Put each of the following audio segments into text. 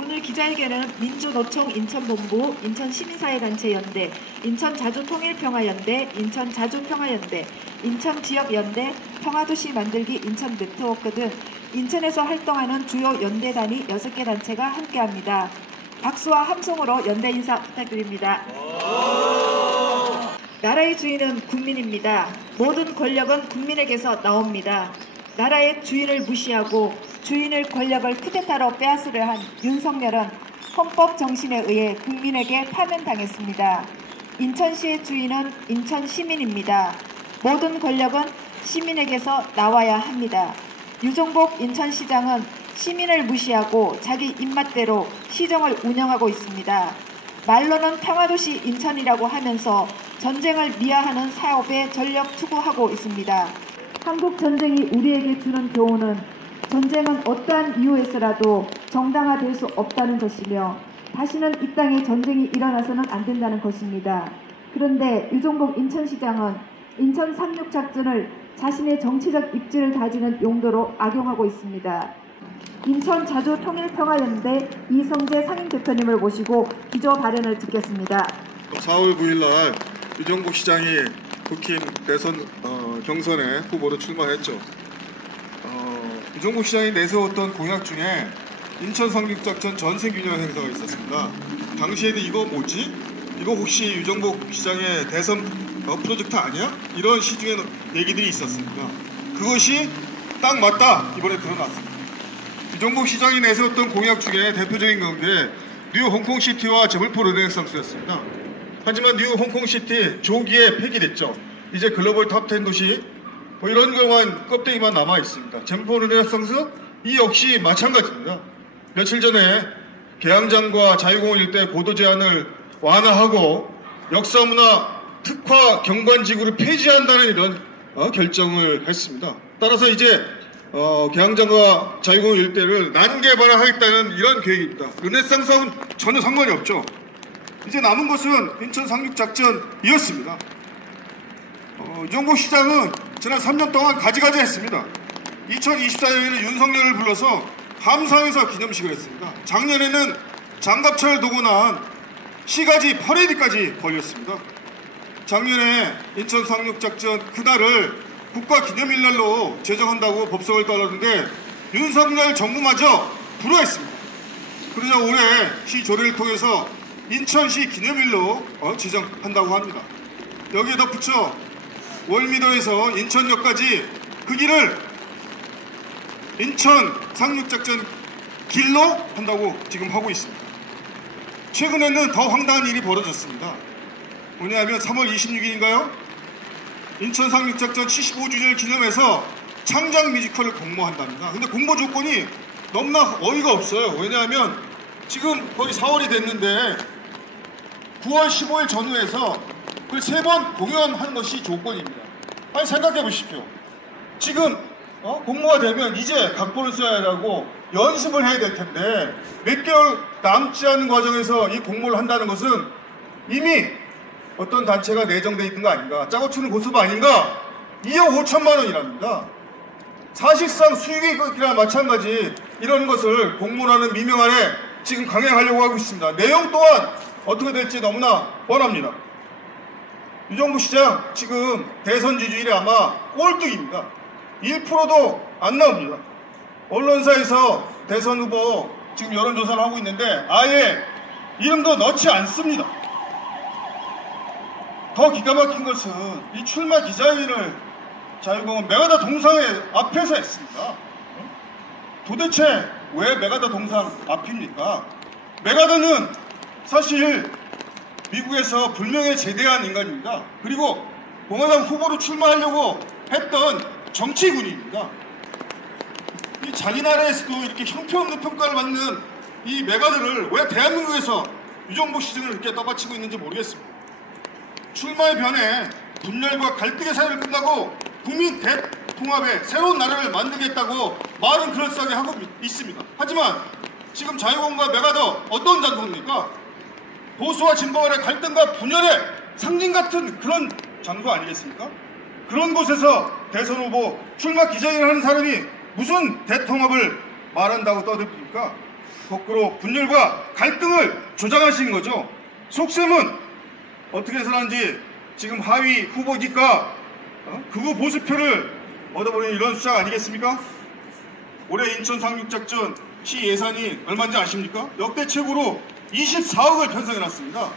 오늘 기자회견은 민주노총 인천본부, 인천시민사회단체연대, 인천자주통일평화연대, 인천자주평화연대, 인천지역연대, 평화도시 만들기 인천네트워크 등 인천에서 활동하는 주요 연대단이 6개 단체가 함께합니다. 박수와 함성으로 연대 인사 부탁드립니다. 나라의 주인은 국민입니다. 모든 권력은 국민에게서 나옵니다. 나라의 주인을 무시하고 주인의 권력을 쿠데타로 빼앗으려 한 윤석열은 헌법 정신에 의해 국민에게 파면당했습니다. 인천시의 주인은 인천 시민입니다. 모든 권력은 시민에게서 나와야 합니다. 유종복 인천시장은 시민을 무시하고 자기 입맛대로 시정을 운영하고 있습니다. 말로는 평화도시 인천이라고 하면서 전쟁을 미화하는 사업에 전력 투구하고 있습니다. 한국 전쟁이 우리에게 주는 교훈은 전쟁은 어떠한 이유에서라도 정당화될 수 없다는 것이며 다시는 이 땅에 전쟁이 일어나서는 안 된다는 것입니다. 그런데 유종복 인천시장은 인천 상륙작전을 자신의 정치적 입지를 다지는 용도로 악용하고 있습니다. 인천자주통일평화연대 이성재 상임대표님을 모시고 기조 발언을 듣겠습니다. 4월 9일 날 유종복 시장이 국힘 대선 경선에 후보로 출마했죠. 유종복 시장이 내세웠던 공약 중에 인천 상륙작전 전세기념 행사가 있었습니다. 당시에도 이거 뭐지? 이거 혹시 유종복 시장의 대선 프로젝트 아니야? 이런 시중에 얘기들이 있었습니다. 그것이 딱 맞다 이번에 드러났습니다. 유종복 시장이 내세웠던 공약 중에 대표적인 건데 뉴 홍콩시티와 저블포 르네상스였습니다. 하지만 뉴 홍콩시티 조기에 폐기됐죠. 이제 글로벌 탑10 도시 뭐 이런 것만 껍데기만 남아 있습니다. 점포 르네상스 이 역시 마찬가지입니다. 며칠 전에 계양장과 자유공원 일대 고도 제한을 완화하고 역사문화 특화 경관지구를 폐지한다는 이런 결정을 했습니다. 따라서 이제 계양장과 자유공원 일대를 난개발하겠다는 이런 계획입니다. 르네상스하고는 전혀 상관이 없죠. 이제 남은 것은 인천 상륙작전이었습니다. 유종복 시장은 지난 3년 동안 가지가지 했습니다. 2024년에는 윤석열을 불러서 감사해서 기념식을 했습니다. 작년에는 장갑차를 두고 난 시가지 퍼레이드까지 벌였습니다. 작년에 인천 상륙작전 그날을 국가기념일날로 제정한다고 법석을 떨었는데 윤석열 정부마저 불허했습니다. 그러자 올해 시 조례를 통해서 인천시 기념일로 지정한다고 합니다. 여기에 덧붙여 월미도에서 인천역까지 그 길을 인천 상륙작전 길로 한다고 지금 하고 있습니다. 최근에는 더 황당한 일이 벌어졌습니다. 뭐냐면 3월 26일인가요? 인천 상륙작전 75주년을 기념해서 창작 뮤지컬을 공모한답니다. 근데 공모 조건이 너무나 어이가 없어요. 왜냐하면 지금 거의 4월이 됐는데 9월 15일 전후에서 그 3번 공연한 것이 조건입니다. 아니 생각해 보십시오. 지금 공모가 되면 이제 각본을 써야 하고 연습을 해야 될 텐데 몇 개월 남지 않은 과정에서 이 공모를 한다는 것은 이미 어떤 단체가 내정되어 있는 거 아닌가, 짜고 치는 고스톱 아닌가. 2억 5천만 원이랍니다. 사실상 수익이랑 마찬가지 이런 것을 공모라는 미명 아래 지금 강행하려고 하고 있습니다. 내용 또한 어떻게 될지 너무나 뻔합니다. 유종복 시장 지금 대선 지지율이 아마 꼴등입니다. 1%도 안 나옵니다. 언론사에서 대선 후보 지금 여론조사를 하고 있는데 아예 이름도 넣지 않습니다. 더 기가 막힌 것은 이 출마 기자회견을 자유공원 메가다 동상의 앞에서 했습니다. 도대체 왜 메가다 동상 앞입니까? 메가다는 사실 미국에서 불명예 제대한 인간입니다. 그리고 공화당 후보로 출마하려고 했던 정치군입니다. 이 자기 나라에서도 이렇게 형편없는 평가를 받는 이 메가다를 왜 대한민국에서 유종복 시장을 이렇게 떠받치고 있는지 모르겠습니다. 출마의 변에 분열과 갈등의 사회를 끝나고 국민 대통합의 새로운 나라를 만들겠다고 말은 그럴싸하게 하고 있습니다. 하지만 지금 자유공원과 메가다 어떤 장소입니까? 보수와 진보 간의 갈등과 분열의 상징 같은 그런 장소 아니겠습니까? 그런 곳에서 대선 후보 출마 기자회견을 하는 사람이 무슨 대통합을 말한다고 떠듭니까? 거꾸로 분열과 갈등을 조장하신 거죠. 속셈은 어떻게 해서는지 지금 하위 후보니까 극우 보수표를 얻어버리는 이런 수작 아니겠습니까? 올해 인천 상륙작전 시 예산이 얼마인지 아십니까? 역대 최고로 24억을 편성해놨습니다.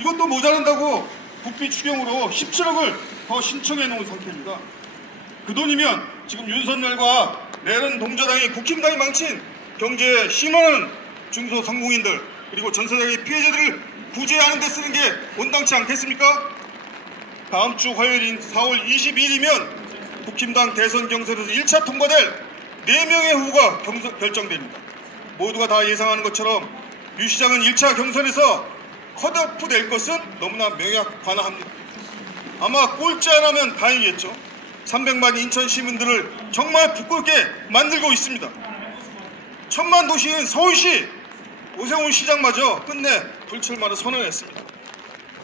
이것도 모자란다고 국비 추경으로 17억을 더 신청해 놓은 상태입니다. 그 돈이면 지금 윤석열과 내란 동자당이 국힘당이 망친 경제에 심한 중소상공인들 그리고 전세장의 피해자들을 구제하는 데 쓰는 게 온당치 않겠습니까? 다음 주 화요일인 4월 22일이면 국힘당 대선 경선에서 1차 통과될 4명의 후보가 결정됩니다. 모두가 다 예상하는 것처럼 유 시장은 1차 경선에서 컷오프 될 것은 너무나 명확하합니다. 아마 꼴찌 안 하면 다행이겠죠. 300만 인천 시민들을 정말 부끄럽게 만들고 있습니다. 천만 도시인 서울시 오세훈 시장마저 끝내 불출마를 선언했습니다.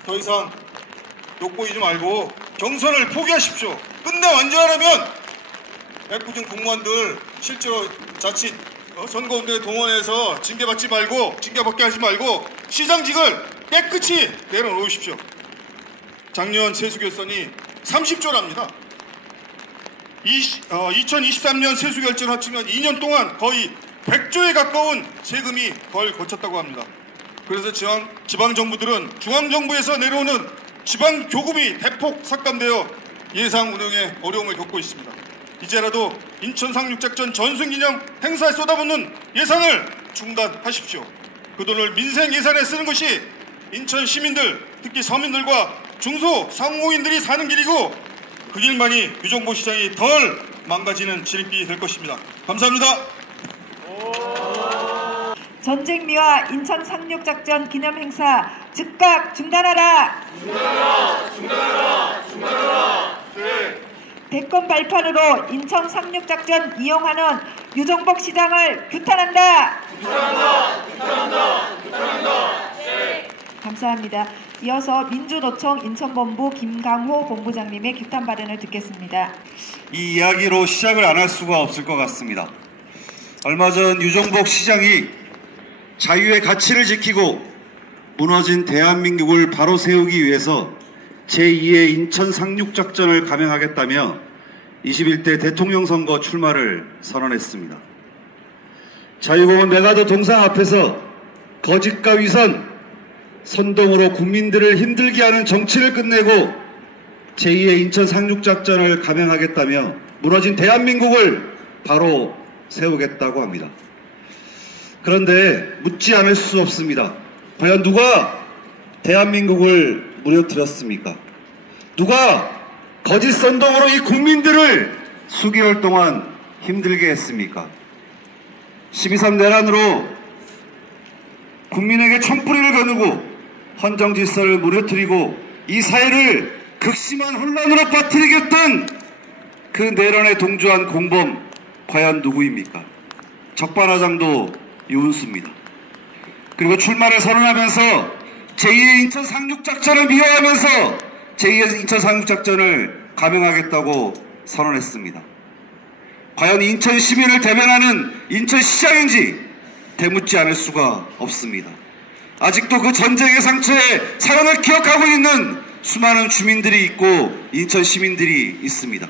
더 이상 욕보이지 말고 경선을 포기하십시오. 끝내 완주하려면 애꿎은 공무원들 실제로 자칫 선거운동에 동원해서 징계받게 하지 말고 시장직을 깨끗이 내려놓으십시오. 작년 세수결산이 30조랍니다. 2023년 세수결산 합치면 2년 동안 거의 100조에 가까운 세금이 덜 거쳤다고 합니다. 그래서 지방정부들은 중앙정부에서 내려오는 지방교급이 대폭 삭감되어 예상 운영에 어려움을 겪고 있습니다. 이제라도 인천 상륙작전 전승기념 행사에 쏟아붓는 예산을 중단하십시오. 그 돈을 민생 예산에 쓰는 것이 인천 시민들, 특히 서민들과 중소상공인들이 사는 길이고 그 길만이 유정보 시장이 덜 망가지는 지름길이 될 것입니다. 감사합니다. 전쟁미와 인천 상륙작전 기념행사 즉각 중단하라! 중단하라! 네. 대권 발판으로 인천 상륙작전 이용하는 유정복 시장을 규탄한다! 규탄한다! 네. 감사합니다. 이어서 민주노총 인천본부 김강호 본부장님의 규탄 발언을 듣겠습니다. 이 이야기로 시작을 안 할 수가 없을 것 같습니다. 얼마 전 유정복 시장이 자유의 가치를 지키고 무너진 대한민국을 바로 세우기 위해서 제2의 인천 상륙작전을 감행하겠다며 21대 대통령 선거 출마를 선언했습니다. 자유공원 메가더 동상 앞에서 거짓과 위선, 선동으로 국민들을 힘들게 하는 정치를 끝내고 제2의 인천 상륙작전을 감행하겠다며 무너진 대한민국을 바로 세우겠다고 합니다. 그런데 묻지 않을 수 없습니다. 과연 누가 대한민국을 무너뜨렸습니까? 누가 거짓 선동으로 이 국민들을 수개월 동안 힘들게 했습니까? 12.3 내란으로 국민에게 총뿌리를 거두고 헌정질서를 무너뜨리고 이 사회를 극심한 혼란으로 빠뜨리겠던 그 내란에 동조한 공범 과연 누구입니까? 적반하장도 유은수입니다. 그리고 출마를 선언하면서 제2의 인천 상륙작전을 미화하면서 제2의 인천 상륙작전을 감행하겠다고 선언했습니다. 과연 인천 시민을 대변하는 인천시장인지 되묻지 않을 수가 없습니다. 아직도 그 전쟁의 상처에 사연을 기억하고 있는 수많은 주민들이 있고 인천 시민들이 있습니다.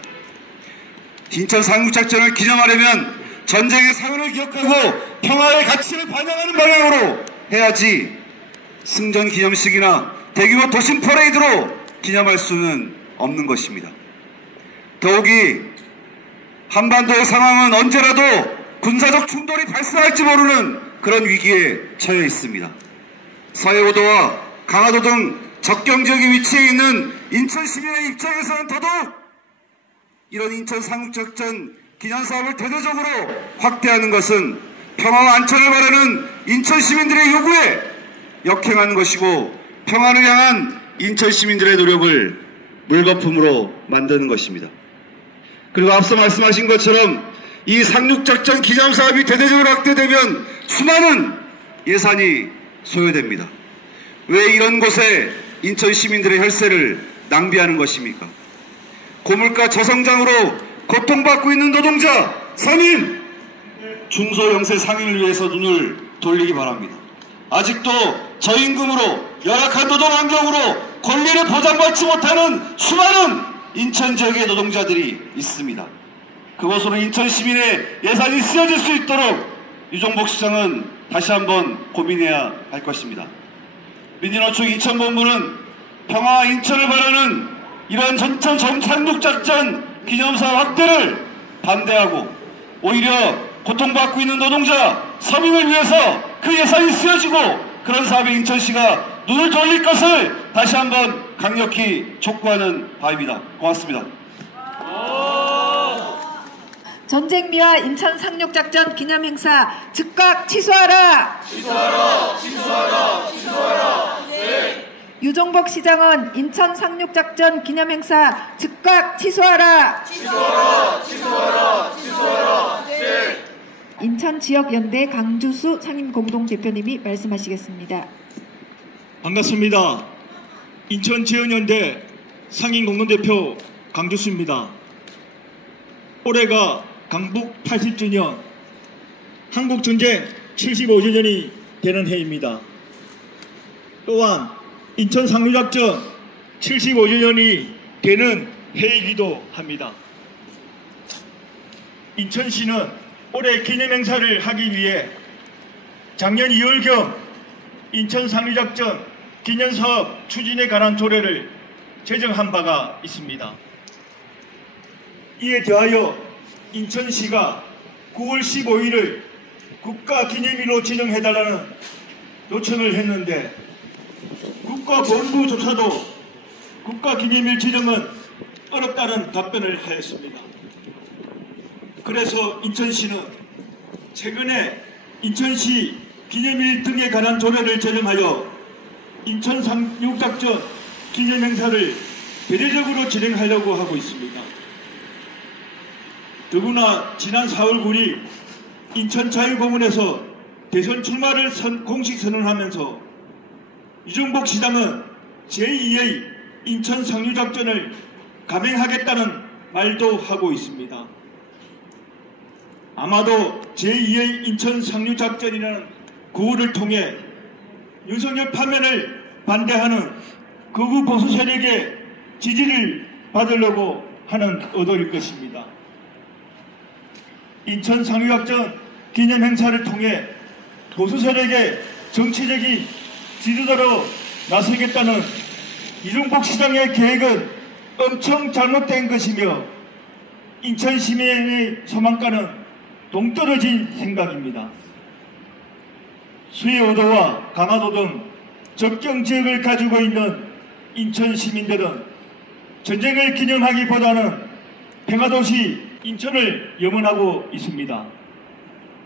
인천 상륙작전을 기념하려면 전쟁의 사연을 기억하고 평화의 가치를 반영하는 방향으로 해야지 승전기념식이나 대규모 도심 퍼레이드로 기념할 수는 없는 것입니다. 더욱이 한반도의 상황은 언제라도 군사적 충돌이 발생할지 모르는 그런 위기에 처해 있습니다. 서해오도와 강화도 등 접경지역에 위치해 있는 인천 시민의 입장에서는 더더욱 이런 인천 상륙작전 기념사업을 대대적으로 확대하는 것은 평화와 안전을 바라는 인천 시민들의 요구에 역행하는 것이고 평화를 향한 인천 시민들의 노력을 물거품으로 만드는 것입니다. 그리고 앞서 말씀하신 것처럼 이 상륙작전 기념사업이 대대적으로 확대되면 수많은 예산이 소요됩니다. 왜 이런 곳에 인천 시민들의 혈세를 낭비하는 것입니까? 고물가 저성장으로 고통받고 있는 노동자, 상인, 중소형세 상인을 위해서 눈을 돌리기 바랍니다. 아직도 저임금으로 열악한 노동 환경으로 권리를 보장받지 못하는 수많은 인천 지역의 노동자들이 있습니다. 그곳으로 인천 시민의 예산이 쓰여질 수 있도록 유종복 시장은 다시 한번 고민해야 할 것입니다. 민주노총 인천본부는 평화와 인천을 바라는 이러한 전천 상륙작전 기념사 확대를 반대하고 오히려 고통받고 있는 노동자, 서민을 위해서 그 예산이 쓰여지고 그런 사업에 인천시가 눈을 돌릴 것을 다시 한번 강력히 촉구하는 바입니다. 고맙습니다. 전쟁미와 인천 상륙작전 기념행사 즉각 취소하라! 유종복 시장은 인천 상륙작전 기념행사 즉각 취소하라! 인천지역연대 강주수 상임공동대표님이 말씀하시겠습니다. 반갑습니다. 인천지역연대 상임공동대표 강주수입니다. 올해가 강북 80주년, 한국전쟁 75주년이 되는 해입니다. 또한 인천 상륙작전 75주년이 되는 해이기도 합니다. 인천시는 올해 기념행사를 하기 위해 작년 2월경 인천 상륙작전 기념사업 추진에 관한 조례를 제정한 바가 있습니다. 이에 대하여 인천시가 9월 15일을 국가기념일로 지정해달라는 요청을 했는데 국가본부조차도 국가기념일 지정은 어렵다는 답변을 하였습니다. 그래서 인천시는 최근에 인천시 기념일 등에 관한 조례를 제정하여 인천 상륙작전 기념행사를 대대적으로 진행하려고 하고 있습니다. 더구나 지난 4월 9일 인천자유공원에서 대선 출마를 공식 선언하면서 유종복 시장은 제2의 인천 상륙작전을 감행하겠다는 말도 하고 있습니다. 아마도 제2의 인천 상륙작전이라는 구호를 통해 윤석열 파면을 반대하는 극우 보수 세력의 지지를 받으려고 하는 의도일 것입니다. 인천 상륙작전 기념행사를 통해 보수 세력의 정치적인 지도자로 나서겠다는 유종복 시장의 계획은 엄청 잘못된 것이며 인천 시민의 소망과는 동떨어진 생각입니다. 수해오도와 강화도 등 접경 지역을 가지고 있는 인천 시민들은 전쟁을 기념하기보다는 평화도시 인천을 염원하고 있습니다.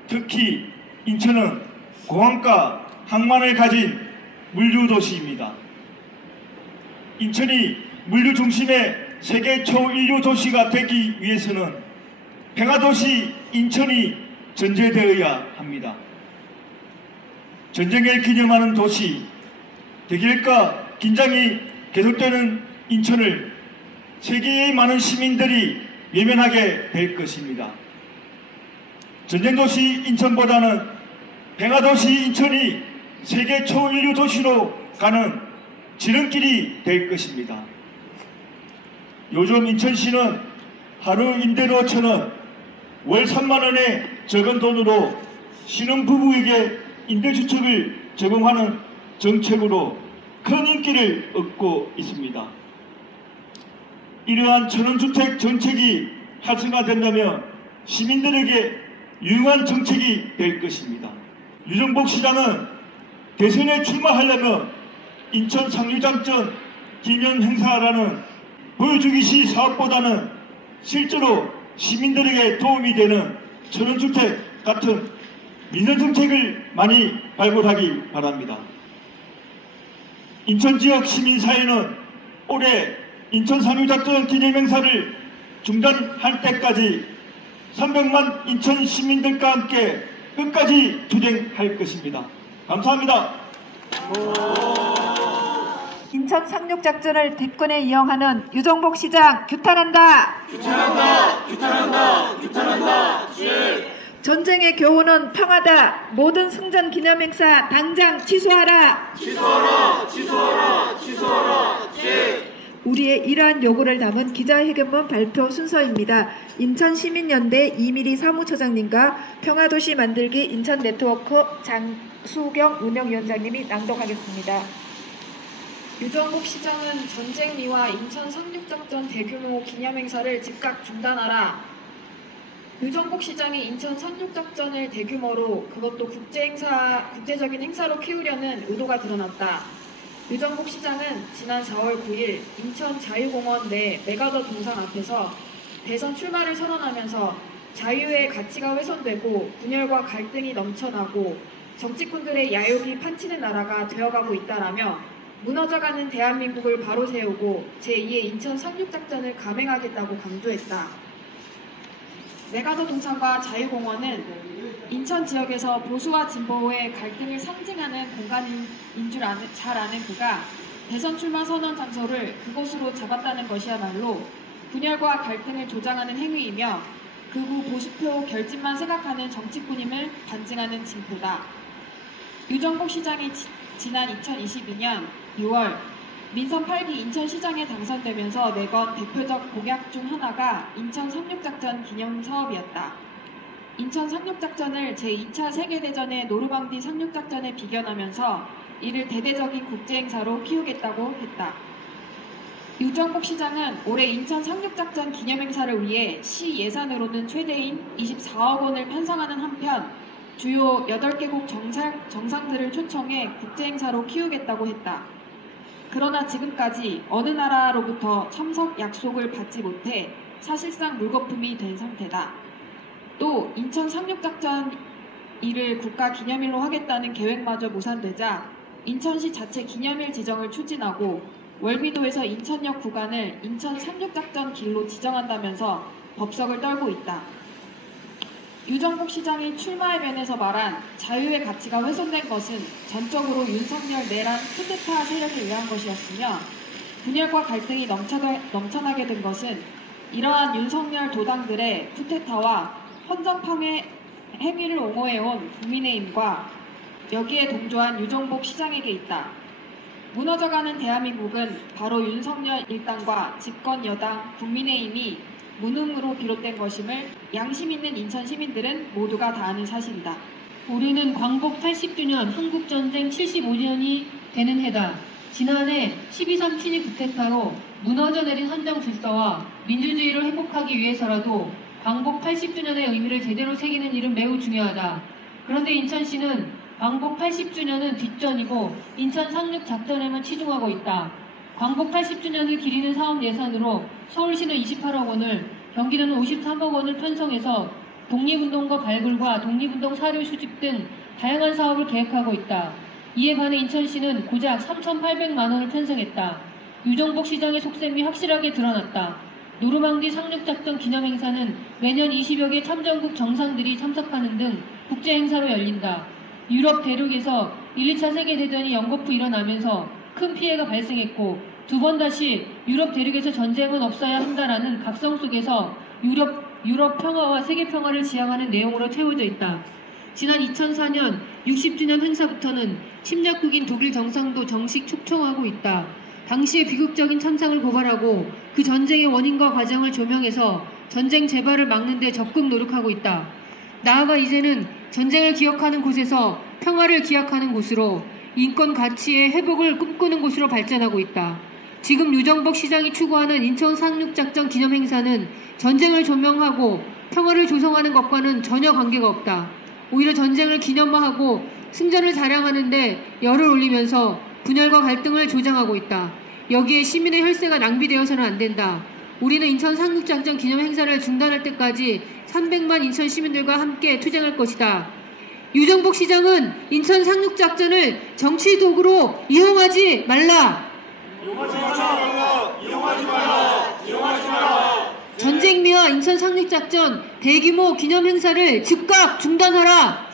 특히 인천은 공항과 항만을 가진 물류도시입니다. 인천이 물류 중심의 세계 초인류 도시가 되기 위해서는 평화도시 인천이 전제되어야 합니다. 전쟁을 기념하는 도시, 대결과 긴장이 계속되는 인천을 세계의 많은 시민들이 외면하게 될 것입니다. 전쟁도시 인천보다는 평화도시 인천이 세계 초인류 도시로 가는 지름길이 될 것입니다. 요즘 인천시는 하루 임대료 1,000원, 월 3만원의 적은 돈으로 신혼부부에게 임대주택을 제공하는 정책으로 큰 인기를 얻고 있습니다. 이러한 천원주택 정책이 활성화된다면 시민들에게 유용한 정책이 될 것입니다. 유종복 시장은 대선에 출마하려면 인천 상륙작전 기념행사라는 보여주기식 사업보다는 실제로 시민들에게 도움이 되는 천원주택 같은 민생정책을 많이 발굴하기 바랍니다. 인천지역 시민사회는 올해 인천 상륙작전 기념행사를 중단할 때까지 300만 인천 시민들과 함께 끝까지 투쟁할 것입니다. 감사합니다. 인천 상륙작전을 뒷권에 이용하는 유종복 시장 규탄한다. 전쟁의 교훈은 평화다. 모든 승전 기념행사 당장 취소하라. 우리의 이러한 요구를 담은 기자회견문 발표 순서입니다. 인천시민연대 이미리 사무처장님과 평화도시 만들기 인천네트워크 장수경 운영위원장님이 낭독하겠습니다. 유정복 시장은 전쟁미와 인천 상륙작전 대규모 기념행사를 즉각 중단하라. 유정복 시장이 인천 상륙작전을 대규모로 그것도 국제적인 행사로 키우려는 의도가 드러났다. 유정복 시장은 지난 4월 9일 인천 자유공원 내 메가더 동상 앞에서 대선 출마를 선언하면서 자유의 가치가 훼손되고 분열과 갈등이 넘쳐나고 정치꾼들의 야욕이 판치는 나라가 되어가고 있다라며 무너져가는 대한민국을 바로 세우고 제2의 인천 상륙작전을 감행하겠다고 강조했다. 메가더 동상과 자유공원은 인천 지역에서 보수와 진보의 갈등을 상징하는 공간인 줄 잘 아는 그가 대선 출마 선언 장소를 그곳으로 잡았다는 것이야말로 분열과 갈등을 조장하는 행위이며 극우 보수표 결집만 생각하는 정치꾼임을 반증하는 징표다. 유정복 시장이 지난 2022년 6월 민선 8기 인천시장에 당선되면서 내건 대표적 공약 중 하나가 인천 상륙작전 기념사업이었다. 인천 상륙작전을 제2차 세계대전의 노르망디 상륙작전에 비견하면서 이를 대대적인 국제행사로 키우겠다고 했다. 유정복 시장은 올해 인천 상륙작전 기념행사를 위해 시 예산으로는 최대인 24억 원을 편성하는 한편 주요 8개국 정상들을 초청해 국제행사로 키우겠다고 했다. 그러나 지금까지 어느 나라로부터 참석 약속을 받지 못해 사실상 물거품이 된 상태다. 또 인천 상륙작전 일을 국가기념일로 하겠다는 계획마저 무산되자 인천시 자체 기념일 지정을 추진하고 월미도에서 인천역 구간을 인천 상륙작전 길로 지정한다면서 법석을 떨고 있다. 유정복 시장이 출마의 면에서 말한 자유의 가치가 훼손된 것은 전적으로 윤석열 내란 쿠데타 세력에 의한 것이었으며 분열과 갈등이 넘쳐나게 된 것은 이러한 윤석열 도당들의 쿠데타와 헌정팡의 행위를 옹호해온 국민의힘과 여기에 동조한 유정복 시장에게 있다. 무너져가는 대한민국은 바로 윤석열 일당과 집권 여당 국민의힘이 무능으로 비롯된 것임을 양심 있는 인천 시민들은 모두가 다 아는 사실이다. 올해는 광복 80주년 한국전쟁 75년이 되는 해다. 지난해 12.3 쿠데타로 무너져 내린 헌정 질서와 민주주의를 회복하기 위해서라도 광복 80주년의 의미를 제대로 새기는 일은 매우 중요하다. 그런데 인천시는 광복 80주년은 뒷전이고 인천 상륙작전에만 치중하고 있다. 광복 80주년을 기리는 사업 예산으로 서울시는 28억 원을, 경기도는 53억 원을 편성해서 독립운동과 발굴과 독립운동 사료 수집 등 다양한 사업을 계획하고 있다. 이에 반해 인천시는 고작 3,800만 원을 편성했다. 유정복 시장의 속셈이 확실하게 드러났다. 노르망디 상륙작전 기념행사는 매년 20여 개 참전국 정상들이 참석하는 등 국제행사로 열린다. 유럽 대륙에서 1, 2차 세계대전이 연거푸 일어나면서 큰 피해가 발생했고 두 번 다시 유럽 대륙에서 전쟁은 없어야 한다라는 각성 속에서 유럽 평화와 세계 평화를 지향하는 내용으로 채워져 있다. 지난 2004년 60주년 행사부터는 침략국인 독일 정상도 정식 초청하고 있다. 당시의 비극적인 참상을 고발하고 그 전쟁의 원인과 과정을 조명해서 전쟁 재발을 막는 데 적극 노력하고 있다. 나아가 이제는 전쟁을 기억하는 곳에서 평화를 기약하는 곳으로 인권 가치의 회복을 꿈꾸는 곳으로 발전하고 있다. 지금 유정복 시장이 추구하는 인천 상륙작전 기념행사는 전쟁을 조명하고 평화를 조성하는 것과는 전혀 관계가 없다. 오히려 전쟁을 기념화하고 승전을 자랑하는 데 열을 올리면서 분열과 갈등을 조장하고 있다. 여기에 시민의 혈세가 낭비되어서는 안 된다. 우리는 인천 상륙작전 기념행사를 중단할 때까지 300만 인천 시민들과 함께 투쟁할 것이다. 유정복 시장은 인천 상륙작전을 정치 도구로 이용하지 말라. 전쟁미와 인천 상륙작전 대규모 기념행사를 즉각 중단하라.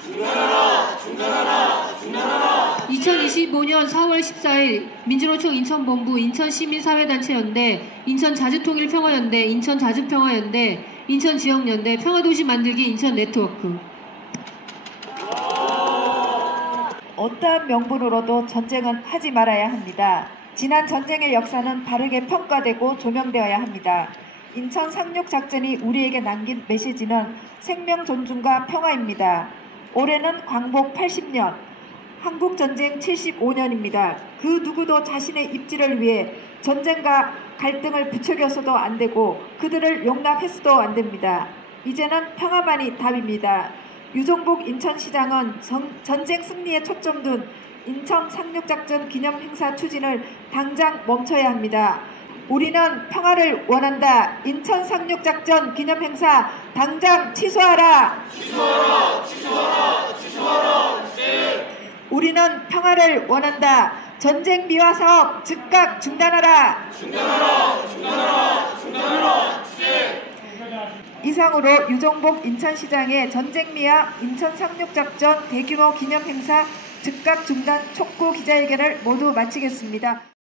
2025년 4월 14일 민주노총 인천본부, 인천시민사회단체연대, 인천자주통일평화연대, 인천자주평화연대, 인천지역연대, 평화도시 만들기 인천네트워크. 어떠한 명분으로도 전쟁은 하지 말아야 합니다. 지난 전쟁의 역사는 바르게 평가되고 조명되어야 합니다. 인천 상륙 작전이 우리에게 남긴 메시지는 생명 존중과 평화입니다. 올해는 광복 80년, 한국전쟁 75년입니다. 그 누구도 자신의 입지를 위해 전쟁과 갈등을 부추겨서도 안 되고 그들을 용납해서도 안 됩니다. 이제는 평화만이 답입니다. 유종복 인천시장은 전쟁 승리에 초점 둔 인천 상륙작전 기념행사 추진을 당장 멈춰야 합니다. 우리는 평화를 원한다. 인천 상륙작전 기념행사 당장 취소하라. 우리는 평화를 원한다. 전쟁 미화 사업 즉각 중단하라. 이상으로 유종복 인천시장의 전쟁 미화 인천 상륙작전 대규모 기념행사 즉각 중단 촉구 기자회견을 모두 마치겠습니다.